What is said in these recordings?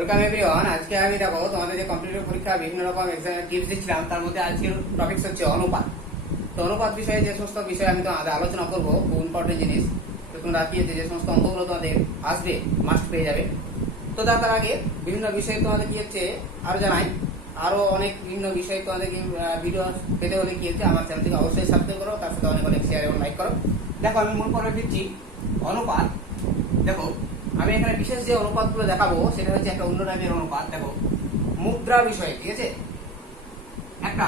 Welcome everyone. আজকে আমি দেখো তোমাদের যে কম্পিটিটিভ পরীক্ষা বিভিন্ন রকম এক্সাম টিপস দিচ্ছিলাম, তার মধ্যে আজকের টপিকস হচ্ছে অনুপাত। তো অনুপাত বিষয়ে যে সমস্ত বিষয় আমি তোমাদের আলোচনা করবো, খুব ইম্পর্টেন্ট জিনিস। তো তোমরা কি হচ্ছে যে সমস্ত অঙ্কগুলো তোমাদের আসবে, মাস্ট পেয়ে যাবে। তো তার আগে বিভিন্ন বিষয়ে তোমাদের কি হচ্ছে আরো জানাই, আরো অনেক বিভিন্ন বিষয়ে তোমাদেরকে ভিডিও পেতে হলে কি হচ্ছে আমার চ্যানেল থেকে অবশ্যই সাবস্ক্রাইব করো, তার সাথে অনেক অনেক শেয়ার এবং লাইক করো। দেখো আমি মূল পর্বে দিচ্ছি অনুপাত। দেখো আমি এখানে বিশেষ যে অনুপাতগুলো দেখাবো সেটা হচ্ছে একটা অন্য টাইপের অনুপাত। দেখো মুদ্রা বিষয়, ঠিক আছে, একটা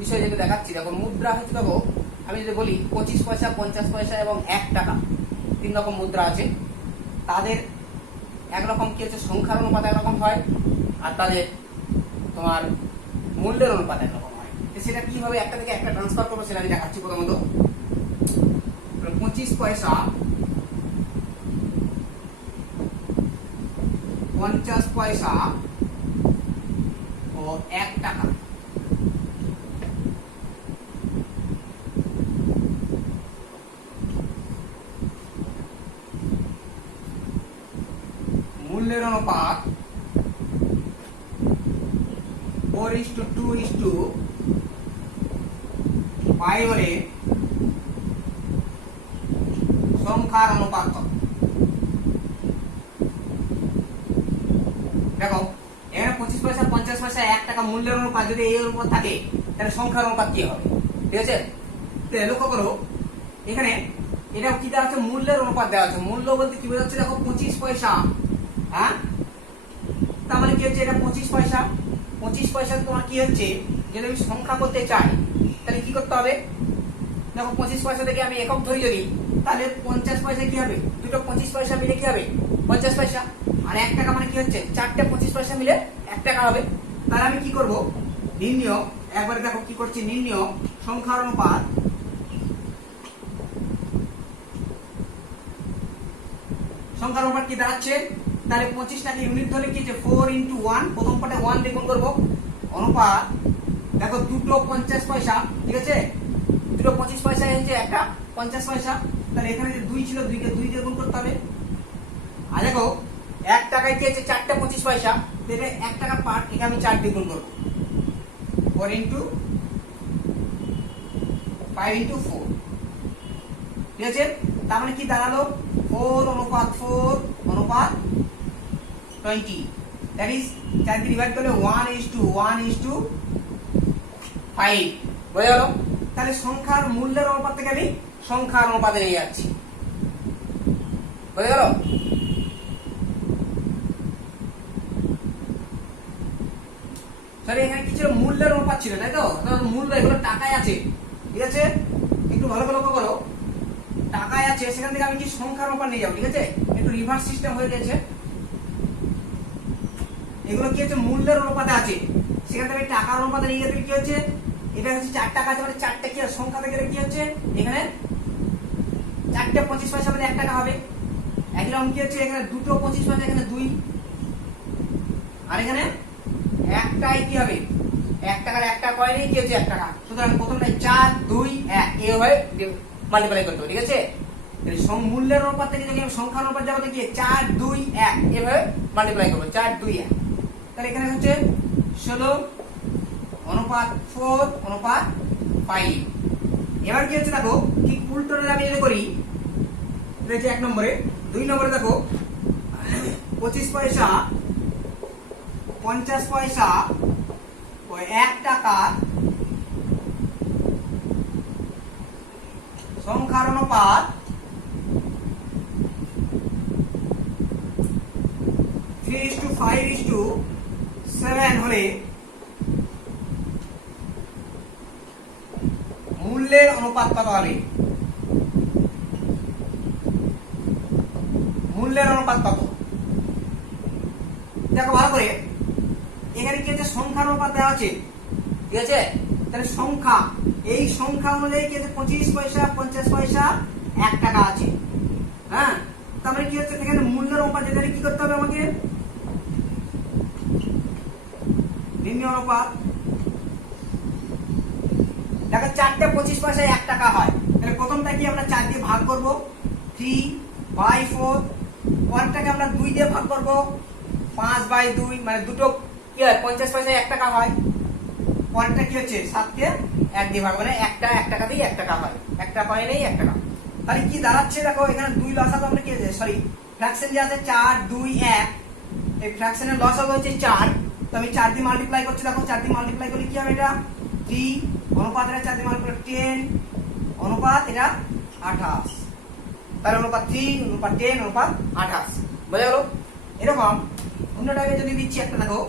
বিষয় যেটা দেখাচ্ছি। দেখো মুদ্রা হচ্ছে, দেখো আমি যদি বলি 25 পয়সা, 50 পয়সা এবং 1 টাকা, তিন রকম মুদ্রা আছে। তাদের একরকম কি হচ্ছে সংখ্যার অনুপাত একরকম হয়, আর তাদের তোমার মূল্যের অনুপাত একরকম হয়। সেটা কিভাবে একটা থেকে একটা ট্রান্সফার করবো সেটা আমি দেখাচ্ছি। প্রথমত 25 পয়সা, 50 পয়সা ও 1 টাকা, মূল্যের অনুপাত 4:2:5 হলে সংখ্যার অনুপাত কত? দেখো এখানে 25 পয়সা, 50 পয়সা, 1 টাকা মূল্যের অনুপাত যদি এই অনুপাত থাকে তাহলে সংখ্যার অনুপাত কি হবে? ঠিক আছে, লক্ষ্য করো এখানে এটা কি দেওয়া আছে, মূল্যের অনুপাত দেওয়া আছে। মূল্য বলতে কি বোঝাচ্ছে? দেখো 25 পয়সা, হ্যাঁ, তার মানে কি হচ্ছে এটা 25 পয়সা। 25 পয়সা তোমার কি হচ্ছে, যদি আমি সংখ্যা করতে চাই তাহলে কি করতে হবে? দেখো 25 পয়সা থেকে আমি একক ধরি যদি, তাহলে 50 পয়সা কি হবে, দুটো 25 পয়সা মিলে কি হবে 50 পয়সা। আর 1 টাকা মানে কি হচ্ছে, চারটে 25 পয়সা মিলে 1 টাকা হবে। তাহলে আমি কি করব, নির্ণয়, একবারে দেখো কি করছি, নির্ণয় সংখ্যার অনুপাত কি দাঁড়াচ্ছে? তাহলে 25 টাকে ইউনিট ধরে কি হচ্ছে 4:1, প্রথম পাটে 1 দিয়ে গুণ করব। অনুপাত দেখো দুটো 50 পয়সা, ঠিক আছে, দুটো 25 পয়সা হচ্ছে একটা 50 পয়সা। তাহলে এখানে যে 2 ছিল, 2কে 2 দিয়ে গুণ করতে হবে। আর দেখো 1 টাকায় কি হচ্ছে চারটে 25 পয়সা, তাহলে 1 টাকার পার্ট এখানে আমি 4 দিয়ে গুণ করব। 4:5:4, ঠিক আছে। তার মানে কি দাঁড়ালো, 4:4:20, দ্যাট ইজ 4 দিয়ে ডিভাইড করলে 1:1:5, বোঝা গেল? তাহলে সংখ্যার মূল্যের অনুপাত থেকে আমি সংখ্যার অনুপাতে নিয়ে যাচ্ছি, বোঝা গেল? সরি, এখানে কি ছিল, মূল্যের অনুপাত ছিল, তাই তো? মূল্য এগুলো টাকায় আছে, ঠিক আছে, একটু ভালো করে লক্ষ্য করো। টাকায় আছে, সেখান থেকে আমি কি সংখ্যার অনুপাত নিয়ে যাবো, ঠিক আছে, একটু রিভার্স সিস্টেম হয়ে গেছে। এগুলো কি হচ্ছে মূল্যের অনুপাতে আছে, সেখান থেকে টাকার অনুপাতে নিয়ে গেলে কি হচ্ছে, এটা হচ্ছে 4 টাকা আছে, মানে 4টা কি সংখ্যা থেকে কি হচ্ছে, এখানে 4টে 25 পয়সা মানে 1 টাকা হবে। একদম কি হচ্ছে, এখানে দুটো 25 পয়সা, এখানে 2, আর এখানে একটাই কি হবে, 1 টাকার 1 টাকা কয়নি কি হচ্ছে 1 টাকা। সুতরাং প্রথমটা 4, 2, 1 এইভাবে মাল্টিপ্লাই করতে হবে, ঠিক আছে। মূল্যের অনুপাত থেকে যদি আমি সংখ্যার অনুপাত যাবো, কি 4, 2, 1 এভাবে মাল্টিপ্লাই করবো, 4, 2, 1। তাহলে এখানে হচ্ছে 16:4:5। এবার কি হচ্ছে দেখো, ঠিক উল্টোটা আমি যদি করি, এটা হচ্ছে 1 নম্বরে। 2 নম্বরে দেখো 25 পয়সা, 50 পয়সা ও 1 টাকা সংখ্যার অনুপাত 3:5:7 হলে মূল্যের অনুপাত কত হবে? মূল্যের অনুপাত কত? দেখো ভালো করে, এখানে কি হচ্ছে সংখ্যার অনুপাত দেওয়া আছে, ঠিক আছে। তাহলে সংখ্যা, এই সংখ্যা অনুযায়ী কি হচ্ছে 25 পয়সা, 50 পয়সা, 1 টাকা আছে, হ্যাঁ। তারপরে কি হচ্ছে এখানে মূল্যের অনুপাত, যেটা কি করতে হবে আমাকে, নির্ণয় অনুপাত। দেখো 4টে 25 পয়সা 1 টাকা হয়, তাহলে প্রথমটা কি আমরা 4 দিয়ে ভাগ করব, 3/4, পরেরটাকে আমরা 2 দিয়ে ভাগ করব, 5/2 মানে দুটো কি হয় 50 পয়সায় 1 টাকা হয়। পরেরটা কি হচ্ছে 7 কে 1 দিয়ে ভাগ মানে একটা 1 টাকা দিয়ে 1 টাকা হয়, একটা কয়েনেই 1 টাকা। তাহলে কি দাঁড়াচ্ছে দেখো এখানে 2 লসাগু আমরা কি সরি ফ্র্যাকশন যে আছে 4 2 1, এই ফ্র্যাকশনের লসাগু হচ্ছে 4, তো আমি 4 দিয়ে মাল্টিপ্লাই করছি, দেখো 4 দিয়ে মাল্টিপ্লাই করলে কি হবে এটা 3 অনুপাত, এটা 4 দিয়ে মাল্টিপ্লাই 10 অনুপাত এটা 28, তাহলে অনুপাত 3 অনুপাত 10 অনুপাত 28 বোঝা গেল। এরকম অন্যটাকে যদি দিচ্ছি একটা দেখো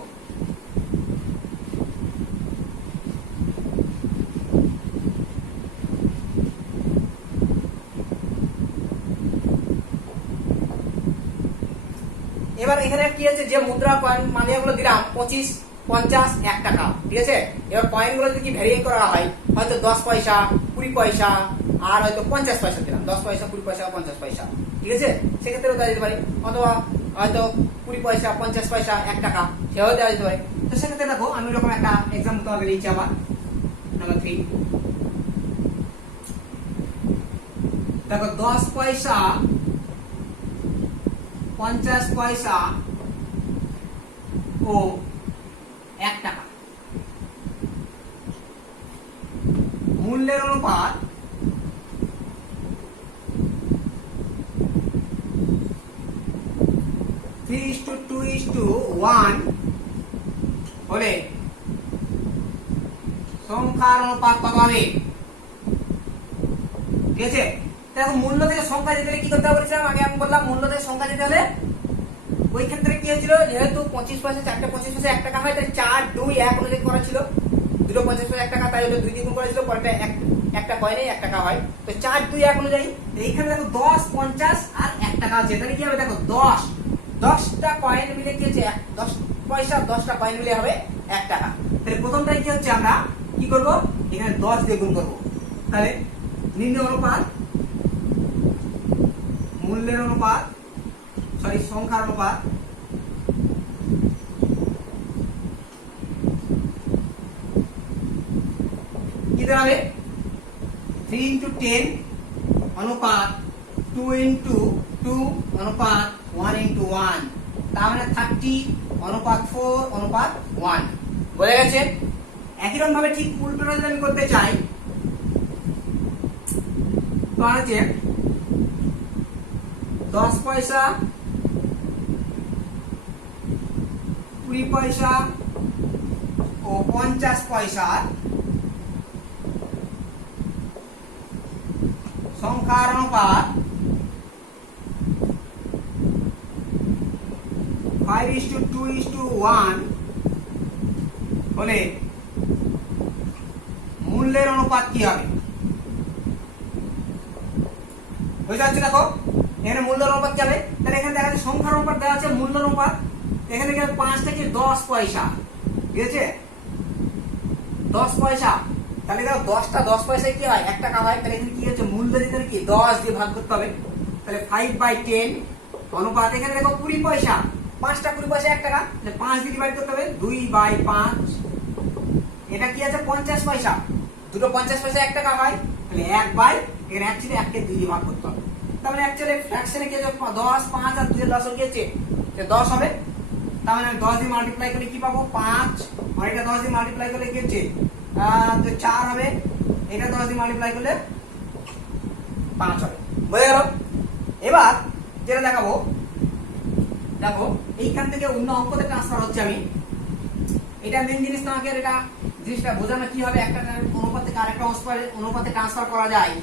এবার এখানে কি আছে যে মুদ্রা কয়েন মানিয়াগুলো দিলাম 25 50 1 টাকা, ঠিক আছে। এবার কয়েনগুলো যদি ভ্যারি করা হয় হয়তো 10 পয়সা 20 পয়সা আর হয়তো 50 পয়সা দিলাম, 10 পয়সা 20 পয়সা 50 পয়সা, ঠিক আছে, সেক্ষেত্রেও দেওয়া যেতে পারে, অথবা হয়তো 20 পয়সা 50 পয়সা 1 টাকা সেও দেওয়া যেতে পারে। তো সেক্ষেত্রে দেখো আমি এরকম একটা এক্সাম্পল তোমাকে দিচ্ছি আবার নাম্বার 3। দেখো 10 পয়সা 50 পয়সা ও 1 টাকা মূল্যের অনুপাত 3:2:1 হলে সংখ্যার অনুপাত কত হবে, ঠিক আছে। দেখো মূল্য থেকে সংখ্যা যেতে হলে কি করতে হবে বলেছিলাম আগে, আমি বললাম মূল্য থেকে সংখ্যা যেতে হলে ওই ক্ষেত্রে কি হয়েছিল যেহেতু 25 পয়সা 4টা 25 পয়সা 1 টাকা হয়, তাই 4 2 1 অনুযায়ী করা ছিল, দুটো 50 পয়সা 1 টাকা, তাই হলো 2 দিয়ে গুণ করা ছিল, পরেরটা একটা কয়েনে 1 টাকা হয়, তো 4 2 1 অনুযায়ী এইখানে দেখো 10 50 আর 1 টাকা আছে, তাহলে কি হবে দেখো 10টা কয়েন মিলে কি হচ্ছে 10 পয়সা 10টা কয়েন মিলে হবে 1 টাকা। তাহলে প্রথমটাই কি হচ্ছে আমরা কি করব এখানে 10 দিয়ে গুণ করব, তাহলে নির্ণয় অনুপাত মূল্যের অনুপাত সরি সংখ্যার অনুপাত কি দাঁড়াবে 3:10 অনুপাত 2:2 অনুপাত 1:1, তার মানে 30 অনুপাত 4 অনুপাত 1 বোঝা গেছে। একই রকম ভাবে ঠিক উল্টোটা যদি আমি করতে চাই তো আছে 10 পয়সা 20 পয়সা ও 50 পয়সার সংখ্যার অনুপাত 5:2:1 হলে মূল্যের অনুপাত কি হবে বুঝতে পারছো। দেখো এখানে মূল্যের অনুপাত কি হবে, তাহলে এখানে দেখা যাচ্ছে সংখ্যার অনুপাত দেওয়া আছে মূল্যের অনুপাত, এখানে 5 থেকে 10 পয়সা, ঠিক আছে 10 পয়সা, তাহলে দেখো 10টা 10 পয়সায় কি হয় 1 টাকা হয়, তাহলে এখানে কি হচ্ছে মূল্য দিতে কি 10 দিয়ে ভাগ করতে হবে, তাহলে 5/10 অনুপাত এখানে দেখো 20 পয়সা, 5টা 20 পয়সা 1 টাকা, তাহলে 5 দিয়ে ডিভাইড করতে হবে 2/5, এটা কি আছে 50 পয়সা, দুটো 50 পয়সা 1 টাকা হয়, তাহলে 1/, এখানে অ্যাকচুয়ালি 1 কে 2 দিয়ে ভাগ করতে হবে, তার মানে অ্যাকচুয়ালি ফ্র্যাকশনে কি আছে 10 5 আর 2 এর লসাগু কি আছে 10 হবে, তার মানে আমি 10 দিয়ে মাল্টিপ্লাই করলে কি পাবো 5, আর এটা 10 দিয়ে মাল্টিপ্লাই করলে কি হচ্ছে তো 4 হবে, এটা 10 দিয়ে মাল্টিপ্লাই করলে 5 হবে, বুঝে গেল। এবার যেটা দেখাবো দেখো এইখান থেকে অন্য অঙ্কতে ট্রান্সফার হচ্ছে, আমি এটা মেন জিনিস তোমাকে এটা জিনিসটা বোঝানো কিভাবে একটা অনুপাত থেকে আরেকটা অনুপাতে ট্রান্সফার করা যায়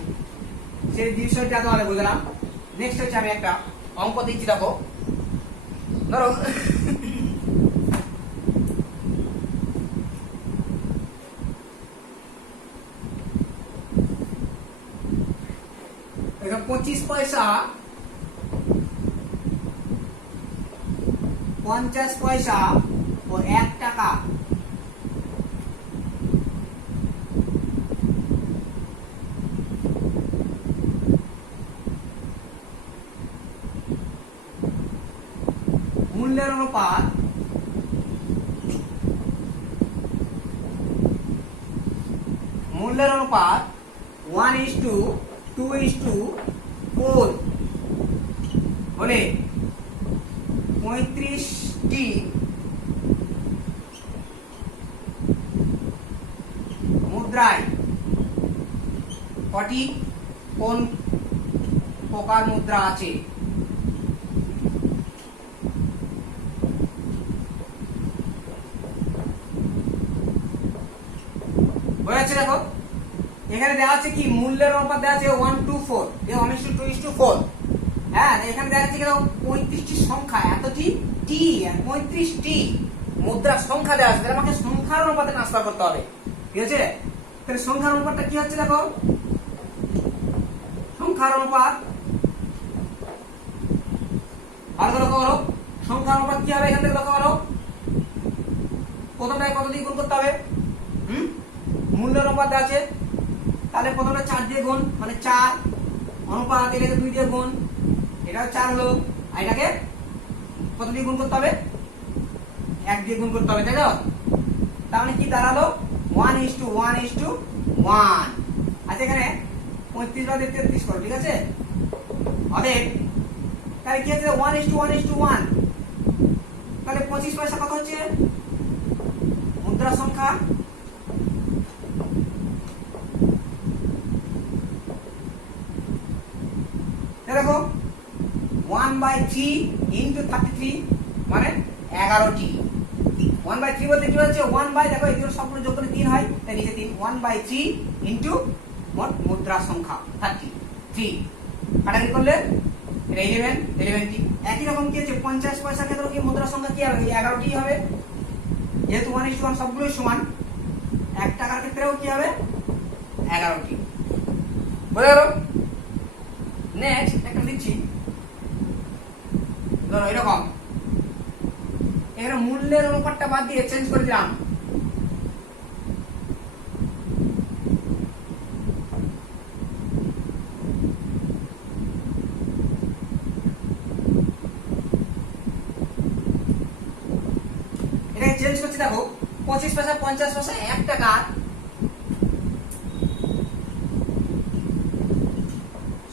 সেই বিষয়টা তোমাদের বুঝলাম। নেক্সট হচ্ছে আমি একটা অঙ্ক দিচ্ছি, দেখো ধরো 25 পয়সা 50 পয়সা ও 1 টাকা মূল্যের অনুপাত 1:2:4 হলে 35 টি মুদ্রায় কটি কোন প্রকার মুদ্রা আছে? হয়েছে? দেখো এখানে দেওয়া আছে কি মূল্যের অনুপাত দেওয়া আছে 1:4, 1:2:4। হ্যাঁ, এখানে দেখা যাচ্ছে কি 35টি সংখ্যা, এতটি টি 35টি মুদ্রার সংখ্যা দেওয়া আছে, তাহলে আমাকে সংখ্যার অনুপাতে ট্রান্সফার করতে হবে। ঠিক আছে, তাহলে সংখ্যার অনুপাতটা কি হচ্ছে? দেখো সংখ্যার অনুপাত ভালো করে লক্ষ্য করো। সংখ্যার অনুপাত কি হবে এখান থেকে লক্ষ্য করো। প্রথমটায় কত দিয়ে গুণ করতে হবে? মূল্যের অনুপাত আছে, তাহলে প্রথমটা 4 দিয়ে গুণ, মানে 4 অনুপাত এটাকে 2 দিয়ে গুণ, এটাও 4 হলো। আর এটাকে কত দিয়ে গুণ করতে হবে? 1 দিয়ে গুণ করতে হবে, তাই তো? তার মানে কি দাঁড়ালো? 1:1:1। আচ্ছা, এখানে 35 বাদে 33 করো, ঠিক আছে? অতএব তাহলে কি আছে 1:1:1, তাহলে 25 পয়সা কত হচ্ছে মুদ্রা সংখ্যা? দেখো 1/3 ইন্টু 33 মানে 11টি। 1/3 বলতে কি হচ্ছে 1 বাই, দেখো এগুলো সবগুলো যোগ করে 3 হয়, তাই নিচে 3, 1/3 ইন্টু মোট মুদ্রা সংখ্যা 33। কাটাকাটি করলে এটা 11টি। একই রকম কি হচ্ছে 50 পয়সা ক্ষেত্রে কি মুদ্রা সংখ্যা কি হবে? 11টি হবে, যেহেতু 1:1 সবগুলোই সমান। 1 টাকার ক্ষেত্রেও কি হবে? 11টি। বুঝে গেল? নেক্সট একটা লিখছি, ধরো এরকম, এখানে মূল্যের অনুপাতটা বাদ দিয়ে চেঞ্জ করে দিলাম। এটাকে চেঞ্জ করছি, দেখো 25 পয়সা, 50 পয়সা, 1 টাকা।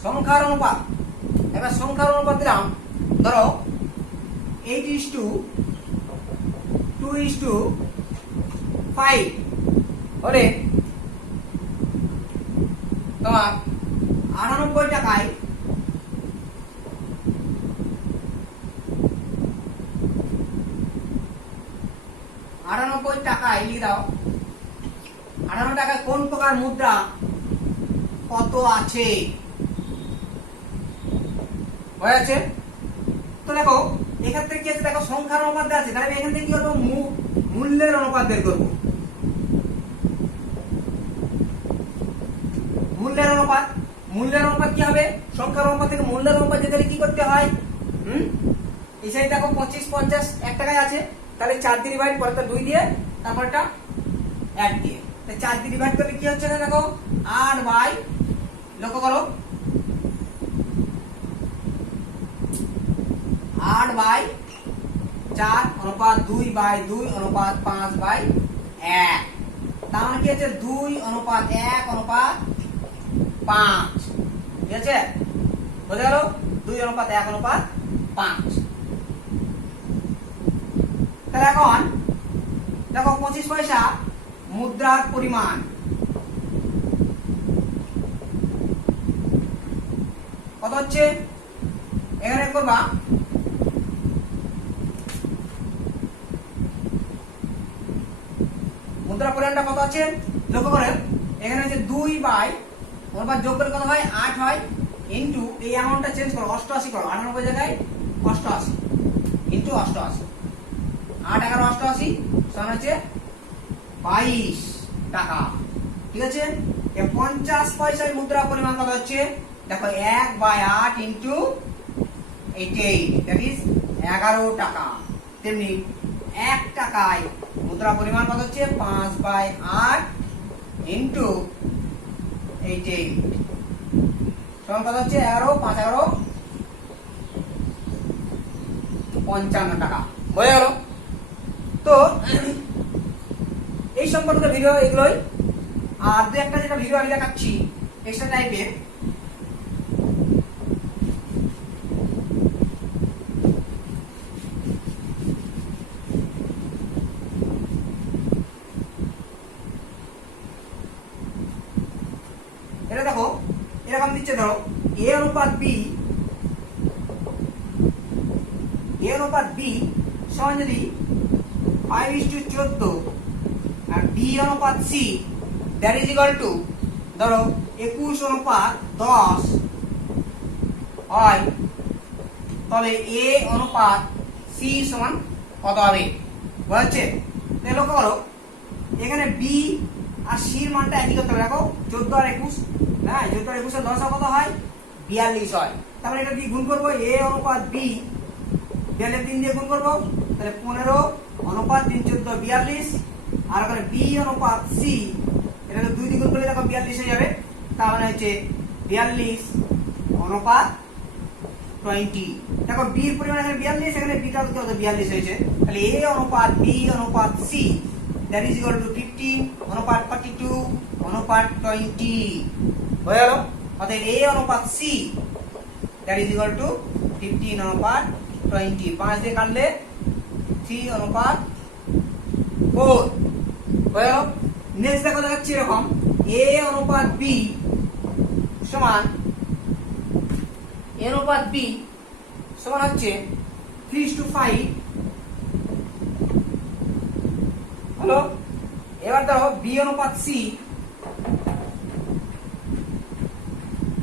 সংখ্যার অনুপাত, এবার সংখ্যার অনুপাত দিলাম, ধরো 8:2:5 হলে তোমার 98 টাকায় 98 টাকায় লিখে দাও 98 টাকায় কোন প্রকার মুদ্রা কত আছে? হয়েছে? তো দেখো এখান থেকে কি আছে, দেখো সংখ্যার অনুপাত আছে, তাহলে এখান থেকে কি করবো? মূল্যের অনুপাত বের করবো। মূল্যের অনুপাত কি হবে? সংখ্যার অনুপাত থেকে মূল্যের অনুপাত যেতে কি করতে হয়? এই সাইড দেখো 25, 50 1 টাকায় আছে, তাহলে 4 দিয়ে ডিভাইড, পরেরটা 2 দিয়ে, তারপরটা 1 দিয়ে, তাহলে 4 দিয়ে ডিভাইড করলে কি হচ্ছে? দেখো 8 বাই, লক্ষ্য করো 8/4 অনুপাত 2/2 অনুপাত 5/1। তার মানে কি আছে 2:1:5। ঠিক আছে, বোঝা গেল? 2:1:5। তাহলে এখন দেখো 25 পয়সা মুদ্রার পরিমাণ কত হচ্ছে? এখানে করবা মুদ্রা পরিমাণটা কত আছে লক্ষ্য করে। এখানে হচ্ছে 2 অনুপাত যোগ করে কত হয়? 8 হয়, ইন্টু এই অ্যামাউন্টটা চেঞ্জ করো, 88 করো, 98 জায়গায় 88 ইন্টু 88, 8 11 88 সমান হচ্ছে 22 টাকা। ঠিক আছে, 50 পয়সার মুদ্রা পরিমাণ কত হচ্ছে? দেখো 1/8 ইন্টু 88, দ্যাট ইজ 11 টাকা। তেমনি 1 টাকায় মুদ্রা পরিমাণ কত হচ্ছে? 5/8 ইন্টু 88 সমান কত হচ্ছে? 11 5 11 55 টাকা। হয়ে গেল? তো এই সম্পর্কে ভিডিও এগুলোই, আর দু একটা যেটা ভিডিও আমি দেখাচ্ছি এক্সট্রা টাইপের, এটা দেখো এরকম দিচ্ছে, ধরো এ অনুপাত বি সমান যদি 5:14 আর বি অনুপাত see that is equal two ধরো 21:10 হয়, তাহলে এ অনুপাত সি সমান কত হবে বুঝছে? লক্ষ্য করো এখানে বি আর সির মানটা একই করতে হবে। দেখো 14 আর 21, হ্যাঁ 14 আর 21 10 কত হয় 42 হয়। তাহলে এটা দিয়ে গুণ করবো, এ অনুপাত বি 3 দিয়ে গুণ করবো, তাহলে 15 অনুপাত 3 14 42, আর ওখানে বি অনুপাত সি এটা 2 দিয়ে গুণ করলে দেখো 42 হয়ে যাবে। তাহলে হচ্ছে 42 অনুপাত 20। দেখো বি এর পরিমাণ এখানে 42, এখানে বিটা কত 42 হয়েছে, তাহলে এ অনুপাত বি অনুপাত see that is equal two 15 অনুপাত 42 অনুপাত 20 হয়ে গেল। অতএব এ অনুপাত see that is equal two 15 অনুপাত 20, 5 দিয়ে কাটলে 3 অনুপাত 4 হয়ে গেল। নেক্সট দেখো দেখাচ্ছি এরকম এ অনুপাত বি সমান এ অনুপাত বি সমান হচ্ছে 3:5 হলো। এবার দেখো বি অনুপাত সি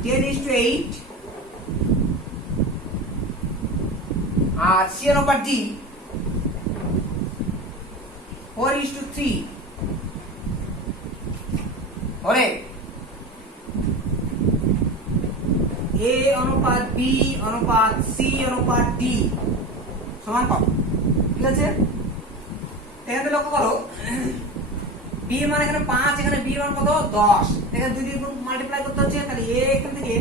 10:8 আর সি অনুপাত ডি 4:3 হলে এ অনুপাত বি অনুপাত সি অনুপাত ডি সমান কত? ঠিক আছে, এখানে লক্ষ্য করো বি এর মান এখানে 5, এখানে বি এর মান কত 10, এখানে 2 দিয়ে মাল্টিপ্লাই করতে হচ্ছে, তাহলে এ এখান থেকে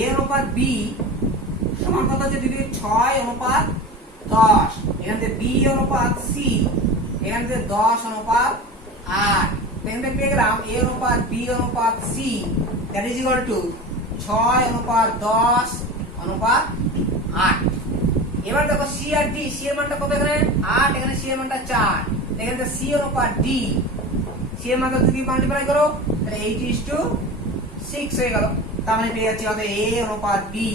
এ অনুপাত বি সমান কত হচ্ছে 2 দিয়ে 6 অনুপাত 10, এখান থেকে বি অনুপাত সি এখান থেকে 10 অনুপাত 8, এখান থেকে পেয়ে গেলাম এ অনুপাত বি অনুপাত see that is equal two 6 অনুপাত 10 অনুপাত 8। এবার দেখো সি আর ডি, সি এর মানটা কত এখানে 8, এখানে সি এর মানটা 4, এখানে সি অনুপাত ডি সি এর মানটা 2 দিয়ে মাল্টিপ্লাই করো, তাহলে 8:6 হয়ে গেল। তার মানে পেয়ে যাচ্ছি অতএব এ অনুপাত বি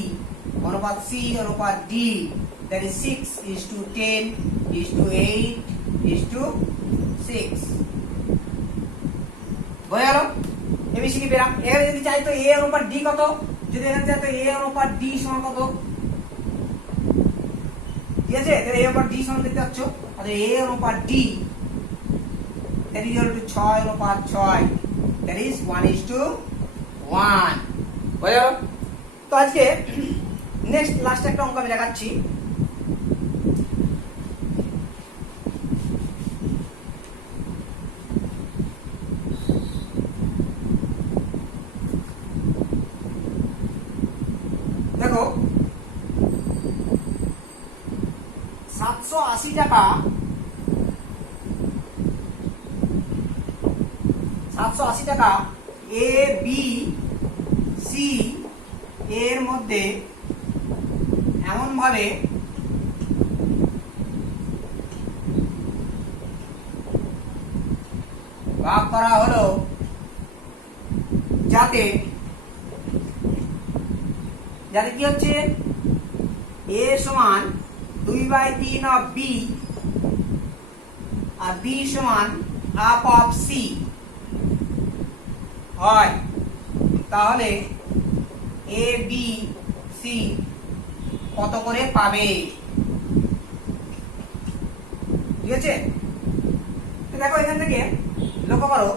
অনুপাত সি অনুপাত ডি দ্যাট ইজ 6:10:8:6 হয়ে গেল। এবিসিডি পেলাম। এখানে যদি চাই তো এ অনুপাত ডি কত, যদি এখানে চাই তো এ অনুপাত ডি সমান কত, ঠিক আছে? তাহলে এ অনুপাত ডি সমান দেখতে পাচ্ছ, তাহলে এ অনুপাত D that is equal two 6 অনুপাত 6 দ্যাট ইজ 1:1 হয়ে গেল। তো আজকে নেক্সট লাস্ট একটা অঙ্ক আমি দেখাচ্ছি। দেখো 780 টাকা 780 টাকা এ বি সি এর মধ্যে এমন ভাবে ভাগ করা হলো যাতে কি হচ্ছে এ সমান 2/3 অফ বি আর বি সমান হাফ অফ সি হয়, তাহলে এ বি সি কত করে পাবে? ঠিক আছে, দেখো এখান থেকে লক্ষ্য করো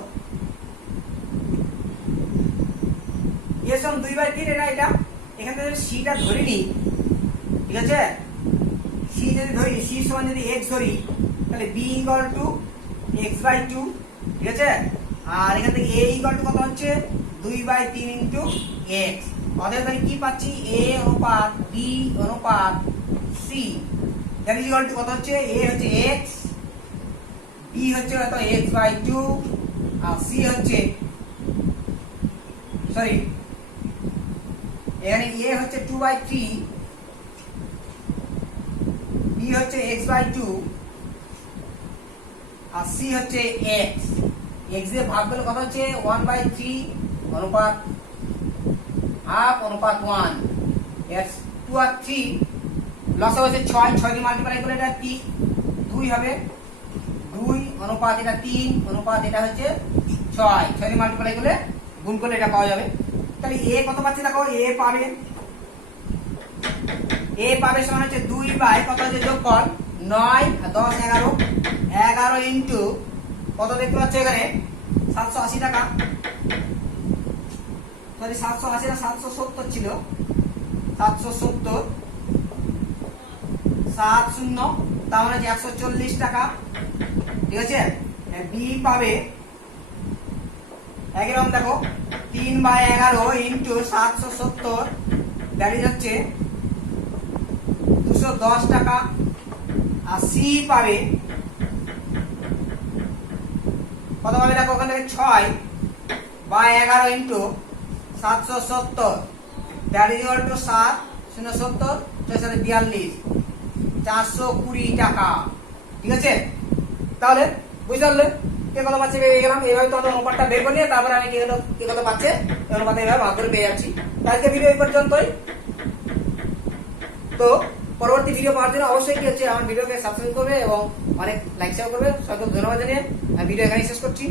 এ সমান 2/3 এটা এখান থেকে সিটা ধরে নি, ঠিক আছে? সি যদি ধরি, সি সমান যদি x ধরি, তাহলে b ইকুয়াল টু x/2, ঠিক আছে? আর এখান থেকে a ইকুয়াল টু কত হচ্ছে 2/3 ইনটু x। অতএব তাহলে কি পাচ্ছি a অনুপাত b অনুপাত c that is equal two কত হচ্ছে a হচ্ছে x, b হচ্ছে কত x/2 আর c হচ্ছে সরি এখানে a হচ্ছে 2/3, b হচ্ছে x/2 আর c হচ্ছে x। x দিয়ে ভাগ করলে কত হচ্ছে 1/3 অনুপাত হাফ অনুপাত 1 এর 2 আর 3 লসা হচ্ছে 6 6 দিয়ে মাল্টিপ্লাই করলে এটা 2 হবে 2 অনুপাত এটা 3 অনুপাত এটা হচ্ছে 6 6 দিয়ে মাল্টিপ্লাই করলে গুণ করলে এটা পাওয়া যাবে। তাহলে এ কত পাচ্ছে দেখো, এ পাবে সমান হচ্ছে 2 বাই কত হচ্ছে যোগফল 9 আর 10 11 11 ইনটু কত দেখতে পাচ্ছ এখানে 780 টাকা, সরি 780 না 770 ছিল, 770 70 তার মানে 140 টাকা। ঠিক আছে, বি পাবে একরকম দেখো 3 বাই 11 ইন্টু 770 দাঁড়িয়ে যাচ্ছে 210 টাকা। আর সি পাবে কত পাবে দেখো, ওখান থেকে 6 by 11 into 770 that is equal to 7 070 42 420 টাকা। ঠিক আছে, তাহলে বুঝতে পারলে কে কত পাচ্ছে পেয়ে গেলাম। এইভাবে তোমাদের অনুপাতটা বের করে নিয়ে তারপরে আমি কে কত পাচ্ছে অনুপাতে এইভাবে ভাগ করে পেয়ে যাচ্ছি। আজকে ভিডিও এই পর্যন্তই। তো পরবর্তী ভিডিও পাওয়ার জন্য অবশ্যই কি হচ্ছে আমার ভিডিওকে সাবস্ক্রাইব করবে এবং অনেক লাইক শেয়ার করবে। সকলকে ধন্যবাদ জানিয়ে আমি ভিডিও এখানে শেষ করছি।